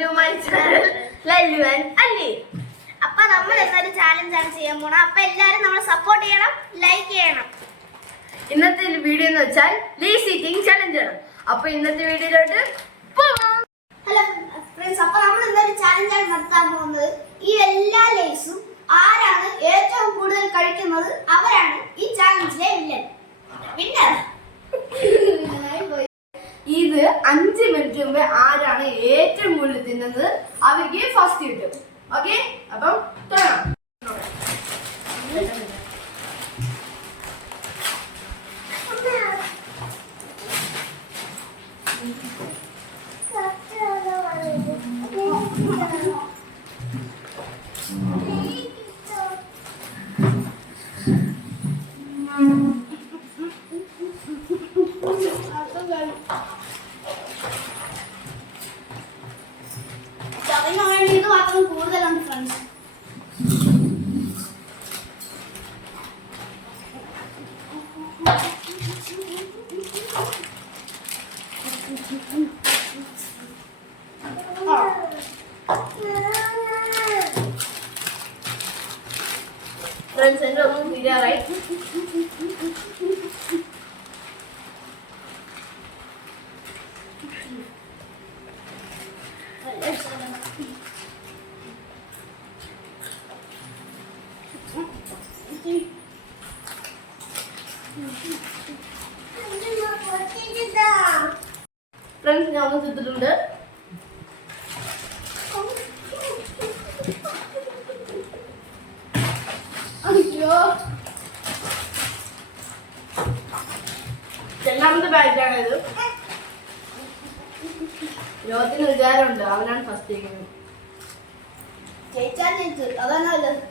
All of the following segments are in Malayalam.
ടു മൈ ചാനൽ ലല്ലുവൻ അല്ലി? അപ്പൊ നമ്മൾ ചാലഞ്ച് ആണ് ചെയ്യാൻ പോണത്. അപ്പൊ എല്ലാരും നമ്മളെ സപ്പോർട്ട് ചെയ്യണം ലൈക്ക് ചെയ്യണം. ഇന്നത്തെ വീഡിയോ എന്ന് വെച്ചാൽ ലീ സീറ്റിംഗ് ചലഞ്ച് ആണ്. അപ്പൊ ഇന്നത്തെ വീഡിയോയിലോട്ട് ഹലോ ഫ്രണ്ട്സ് അപ്പൊ നമ്മൾ ഇന്നൊരു ആണ് നടത്താൻ പോകുന്നത്. ഈ എല്ലാ ലേസും ആരാണ് ഏറ്റവും കൂടുതൽ കഴിക്കുന്നത്? അവരാണ് ഈ ചാലഞ്ചിലെ വില്ലൻ. വിന്നർ ഇത് അഞ്ച് മിനിറ്റ് മുമ്പ് ആരാണ് ഏറ്റവും കൂടുതൽ തിന്നുന്നത്? അവർക്ക് ഫസ്റ്റ് കിട്ടും. ഓക്കെ അപ്പം തുടങ്ങാം. ചവന് ഇത് കൂടുതലുണ്ട് ഫ്രണ്ട്സ് ഫ്രണ്ട്സ് എന്റെ ഒന്നും തീരാറായി. ഫ്രണ്ട്സ് ഞാൻ തിന്നിട്ടുണ്ട് അയ്യോ. രണ്ടാമത്തെ ബാറ്റാണ് ഇത്. ലോകത്തിന് വിചാരമുണ്ട് അവനാണ് ഫസ്റ്റ് ചെയ്യുന്നത് ചേച്ചാ ജയിച്ചു. അതാണ് നല്ലത്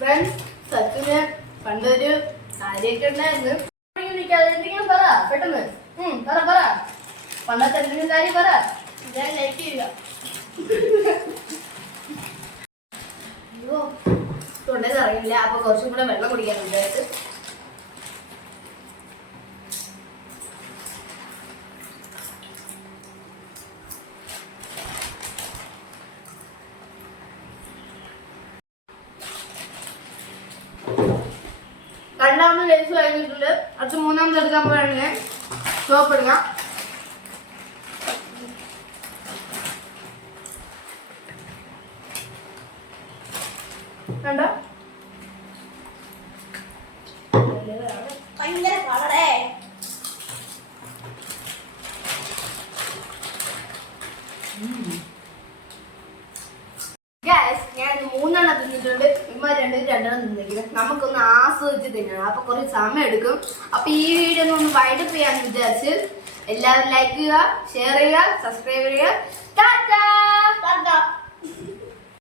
ഫ്രണ്ട്സ് സച്ചിന് പണ്ടൊരു കാര്യമൊക്കെ ഉണ്ടായിരുന്നു. നിൽക്കാതെ എന്തെങ്കിലും പറ പെട്ടെന്ന്. പറ പറ. പണ്ടത്തെ എന്തെങ്കിലും കാര്യം പറ. ഞാൻ ലൈക്ക് ചെയ്യുക. തൊണ്ടയിൽ അറിയില്ല അപ്പൊ കുറച്ചും കൂടെ വെള്ളം കുടിക്കാൻ വിചാരിച്ചു രണ്ടാമത് ലേസ് കഴിഞ്ഞിട്ടുണ്ട്. അടുത്ത മൂന്നാമത് എടുക്കാൻ പോവാണെങ്കിൽ സോപ്പ് എടുക്കാം. കണ്ടോ? ഭയങ്കര കളറേ. ഗൈസ് ഞാൻ മൂന്നെണ്ണം തിന്നിട്ടുണ്ട്. ഇമ്മ രണ്ടും രണ്ടെണ്ണം തിന്നിരിക്കുന്നത് നമുക്കൊന്ന് ആസ്വദിച്ച് തിന്നണം. അപ്പൊ കുറച്ച് സമയം എടുക്കും. അപ്പൊ ഈ വീഡിയോ ഒന്ന് വൈൻഡപ്പ് ചെയ്യാൻ വിചാരിച്ച് എല്ലാവരും ലൈക്ക് ചെയ്യുക ഷെയർ ചെയ്യുക സബ്സ്ക്രൈബ് ചെയ്യുക. ടാറ്റാ!